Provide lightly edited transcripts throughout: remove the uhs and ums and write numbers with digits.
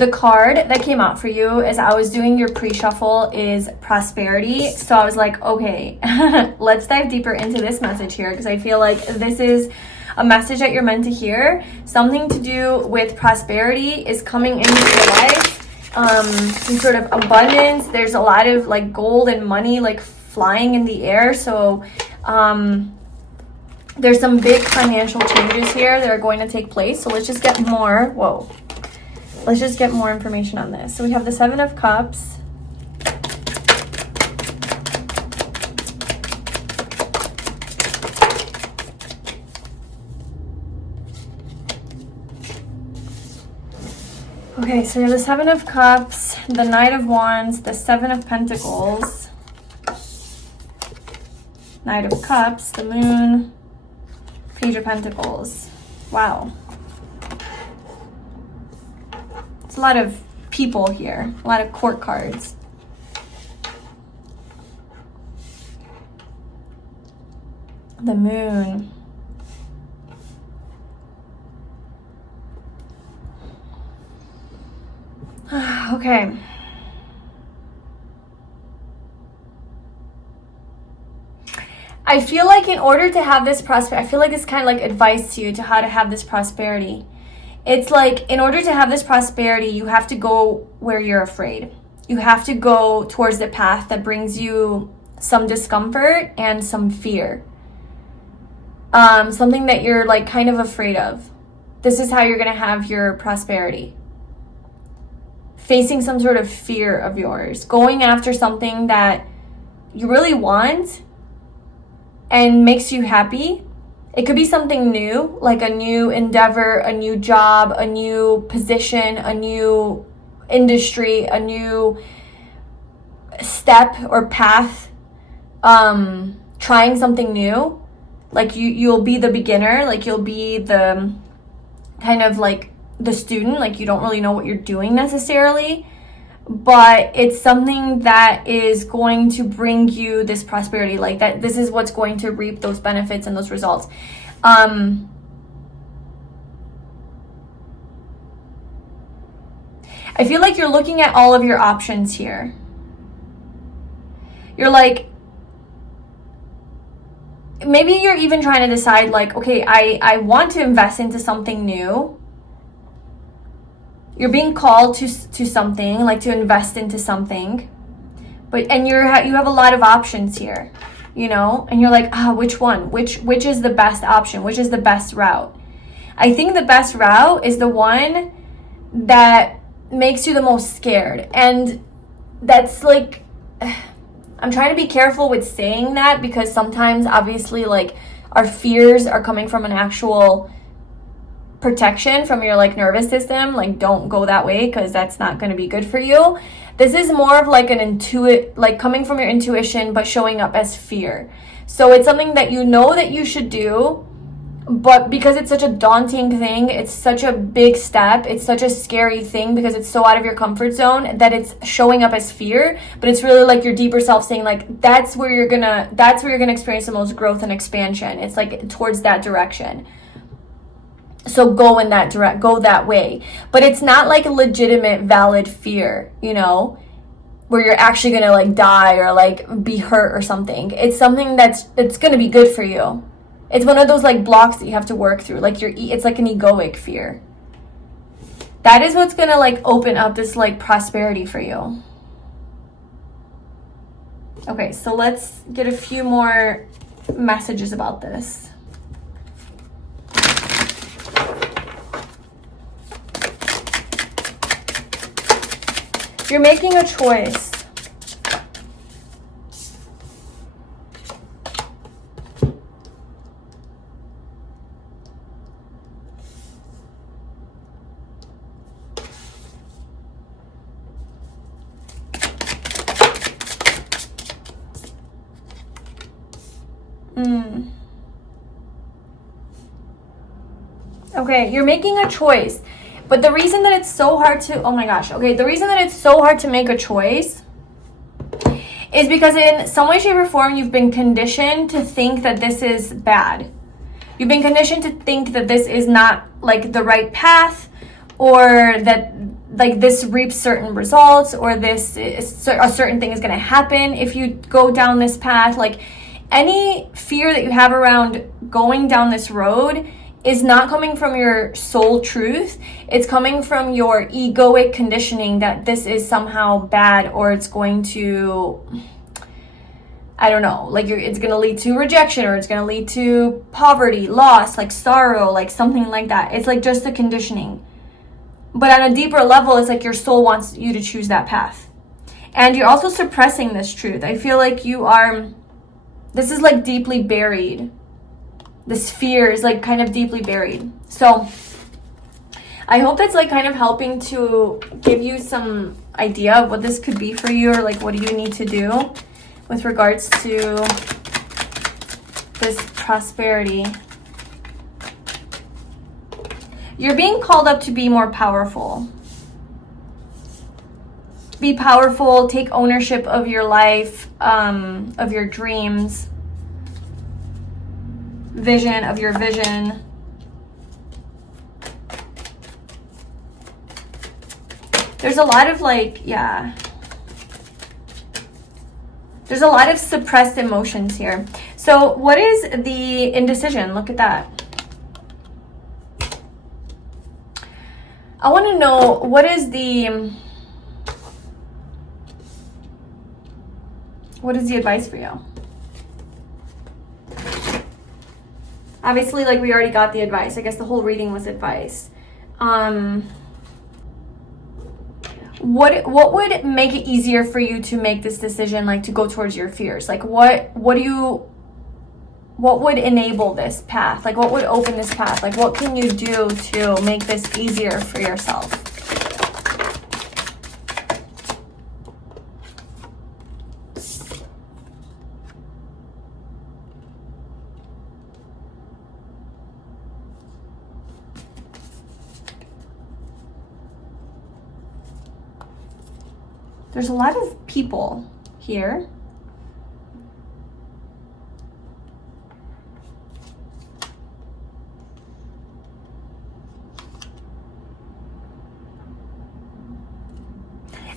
The card that came out for you as I was doing your pre-shuffle is prosperity. So I was like, okay, let's dive deeper into this message here, because I feel like this is a message that you're meant to hear. Something to do with prosperity is coming into your life. Some sort of abundance. There's a lot of like gold and money like flying in the air. So there's some big financial changes here that are going to take place. So let's just get more. Let's just get more information on this. So we have the Seven of Cups. Okay, so we have the Seven of Cups, the Knight of Wands, the Seven of Pentacles, Knight of Cups, the Moon, Page of Pentacles. Wow. It's a lot of people here, a lot of court cards. The Moon. Okay. I feel like in order to have this prosperity, I feel like it's kind of like advice to you to how to have this prosperity. It's like, in order to have this prosperity, you have to go where you're afraid. You have to go towards the path that brings you some discomfort and some fear. Something that you're like kind of afraid of. This is how you're going to have your prosperity. Facing some sort of fear of yours. Going after something that you really want and makes you happy. It could be something new, like a new endeavor, a new job, a new position, a new industry, a new step or path. Trying something new. Like you'll be the beginner, like you'll be the kind of like the student, like you don't really know what you're doing necessarily. But it's something that is going to bring you this prosperity, like that. This is what's going to reap those benefits and those results. I feel like you're looking at all of your options here. You're like, maybe you're even trying to decide like, okay, I want to invest into something new. You're being called to something, like to invest into something, and you have a lot of options here, you know, and you're like, which one? Which is the best option? Which is the best route? I think the best route is the one that makes you the most scared, and that's like, I'm trying to be careful with saying that because sometimes, obviously, like our fears are coming from an actual protection from your like nervous system. Like, don't go that way because that's not going to be good for you. This is more of like an like coming from your intuition but showing up as fear. So it's something that you know that you should do, but because it's such a daunting thing, it's such a big step, it's such a scary thing because it's so out of your comfort zone that it's showing up as fear. But it's really like your deeper self saying like, that's where you're gonna experience the most growth and expansion. It's like towards that direction. So go that way. But it's not like a legitimate, valid fear, you know, where you're actually going to like die or like be hurt or something. It's something that's going to be good for you. It's one of those like blocks that you have to work through. Like it's like an egoic fear. That is what's going to like open up this like prosperity for you. Okay, so let's get a few more messages about this. You're making a choice. Okay, you're making a choice. But the reason that it's so hard to, the reason that it's so hard to make a choice is because in some way, shape, or form, you've been conditioned to think that this is bad. You've been conditioned to think that this is not like the right path, or that like this reaps certain results, or a certain thing is going to happen if you go down this path. Like any fear that you have around going down this road is not coming from your soul truth. It's coming from your egoic conditioning that this is somehow bad, or it's going to, I don't know, like it's going to lead to rejection, or it's going to lead to poverty, loss, like sorrow, like something like that. It's like just the conditioning. But on a deeper level, it's like your soul wants you to choose that path. And you're also suppressing this truth. I feel like this is like deeply buried. This fear is like kind of deeply buried. So I hope that's like kind of helping to give you some idea of what this could be for you, or like what do you need to do with regards to this prosperity. You're being called up to be more powerful. Be powerful, take ownership of your life, of your dreams, vision of your vision. There's a lot of like, yeah. There's a lot of suppressed emotions here. So what is the indecision? Look at that. I want to know, what is the advice for you? Obviously, like we already got the advice. I guess the whole reading was advice. What would make it easier for you to make this decision, like to go towards your fears? Like what would enable this path? Like what would open this path? Like what can you do to make this easier for yourself? There's a lot of people here.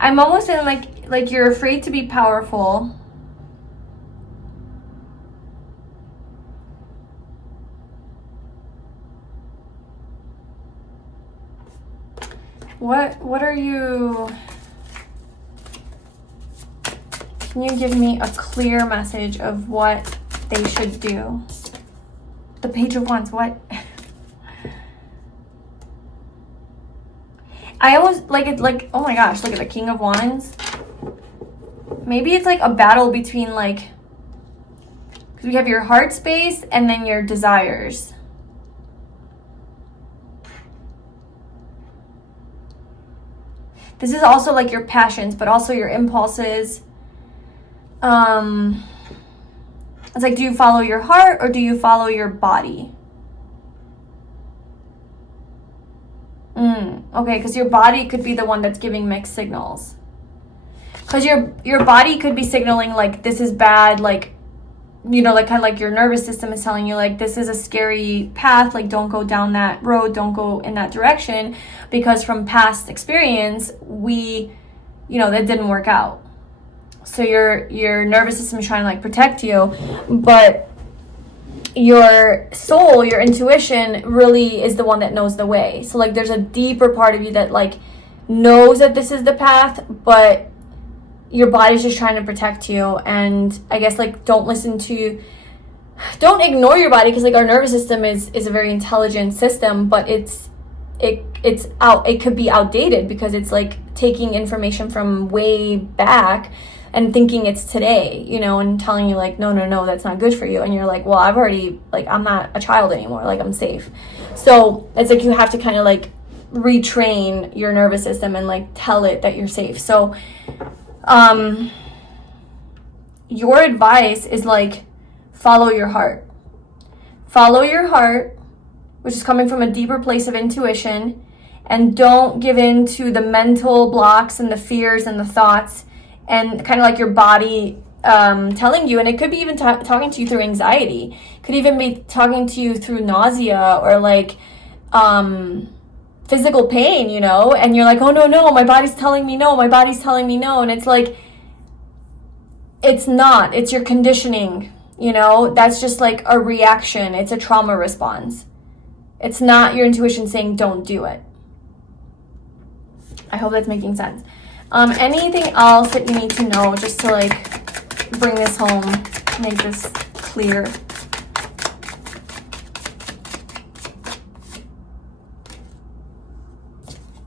I'm almost in like you're afraid to be powerful. What are you? Can you give me a clear message of what they should do? The Page of Wands, what? I always like it, like, oh my gosh, look at the King of Wands. Maybe it's like a battle between like, because we have your heart space and then your desires. This is also like your passions, but also your impulses. It's like, do you follow your heart or do you follow your body? Okay, because your body could be the one that's giving mixed signals. Because your body could be signaling like this is bad, like, you know, like kind of like your nervous system is telling you like this is a scary path, like don't go down that road, don't go in that direction, because from past experience that didn't work out. So your nervous system is trying to like protect you, but your soul, your intuition really is the one that knows the way. So like there's a deeper part of you that like knows that this is the path, but your body's just trying to protect you. And I guess like don't ignore your body, because like our nervous system is a very intelligent system, but it could be outdated because it's like taking information from way back and thinking it's today, you know, and telling you like, no, that's not good for you. And you're like, well, I'm not a child anymore. Like I'm safe. So it's like, you have to kind of like retrain your nervous system and like tell it that you're safe. So, your advice is like, follow your heart, which is coming from a deeper place of intuition, and don't give in to the mental blocks and the fears and the thoughts and kind of like your body telling you. And it could be even talking to you through anxiety, could even be talking to you through nausea, or like physical pain, you know, and you're like, oh no, my body's telling me no, my body's telling me no. And it's like, it's not, it's your conditioning, you know, that's just like a reaction. It's a trauma response. It's not your intuition saying don't do it. I hope that's making sense. Anything else that you need to know just to like bring this home, make this clear?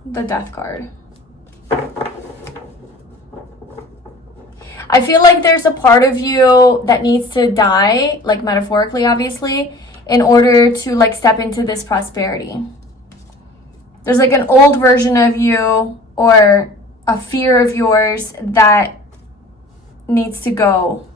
The Death card. I feel like there's a part of you that needs to die, like metaphorically, obviously, in order to like step into this prosperity. There's like an old version of you or a fear of yours that needs to go.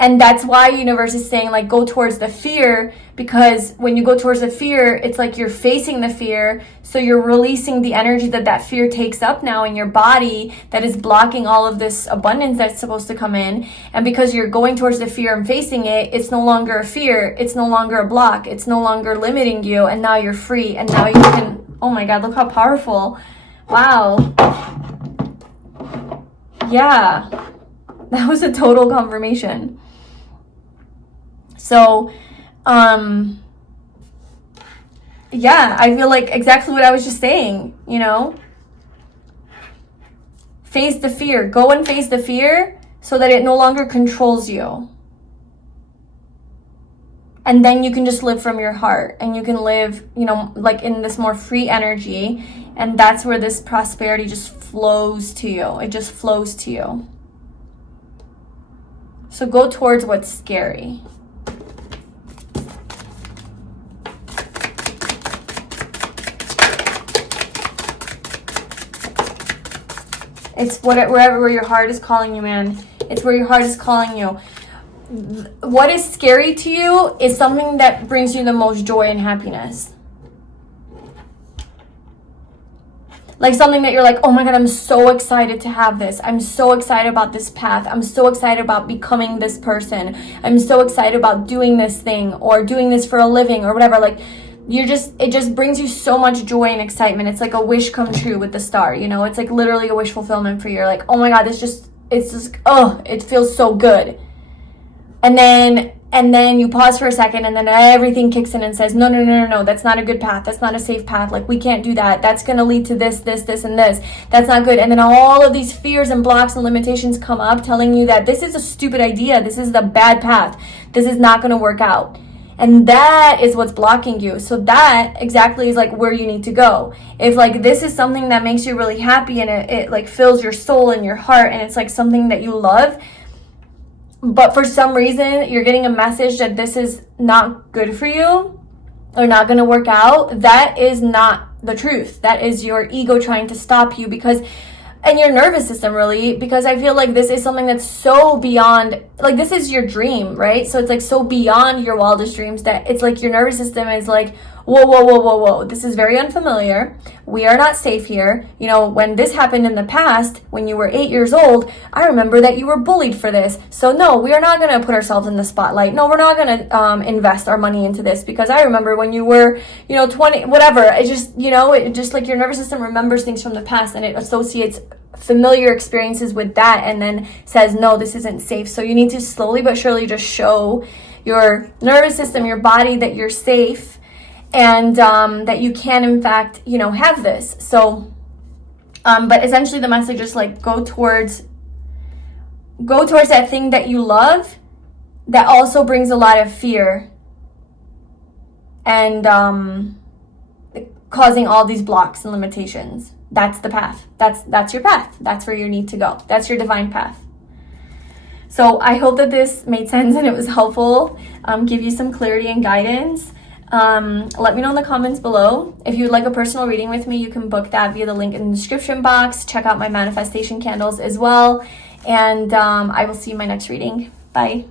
And that's why universe is saying like go towards the fear, because when you go towards the fear, it's like you're facing the fear. So you're releasing the energy that fear takes up now in your body that is blocking all of this abundance that's supposed to come in. And because you're going towards the fear and facing it, it's no longer a fear. It's no longer a block. It's no longer limiting you. And now you're free. And now you can, oh my God, look how powerful. Wow. Yeah, that was a total confirmation. So, yeah, I feel like exactly what I was just saying, you know, face the fear, go and face the fear so that it no longer controls you. And then you can just live from your heart and you can live, you know, like in this more free energy. And that's where this prosperity just flows to you. It just flows to you. So go towards what's scary. It's wherever your heart is calling you, man. It's where your heart is calling you. What is scary to you is something that brings you the most joy and happiness. Like something that you're like, oh my God, I'm so excited to have this. I'm so excited about this path. I'm so excited about becoming this person. I'm so excited about doing this thing or doing this for a living or whatever. Like it just brings you so much joy and excitement. It's like a wish come true with the star, you know? It's like literally a wish fulfillment for you. You're like, oh my God, it's just, oh, it feels so good. And then you pause for a second and then everything kicks in and says, no, that's not a good path. That's not a safe path. Like, we can't do that. That's going to lead to this, and this. That's not good. And then all of these fears and blocks and limitations come up telling you that this is a stupid idea. This is the bad path. This is not going to work out. And that is what's blocking you. So that exactly is like where you need to go. If like this is something that makes you really happy and it like fills your soul and your heart and it's like something that you love, but for some reason you're getting a message that this is not good for you or not going to work out, that is not the truth. That is your ego trying to stop you and your nervous system, really, because I feel like this is something that's so beyond, like this is your dream, right? So it's like so beyond your wildest dreams that it's like your nervous system is like, whoa, this is very unfamiliar. We are not safe here. You know, when this happened in the past, when you were 8 years old, I remember that you were bullied for this. So no, we are not going to put ourselves in the spotlight. No, we're not going to invest our money into this because I remember when you were, 20, whatever. It just, it just like your nervous system remembers things from the past and it associates familiar experiences with that and then says, no, this isn't safe. So you need to slowly but surely just show your nervous system, your body that you're safe and that you can in fact have this. So but essentially the message is like go towards that thing that you love that also brings a lot of fear and causing all these blocks and limitations. That's the path. That's your path. That's where you need to go. That's your divine path. So I hope that this made sense and it was helpful, give you some clarity and guidance. Let me know in the comments below. If you would like a personal reading with me, you can book that via the link in the description box. Check out my manifestation candles as well. And I will see you in my next reading. Bye.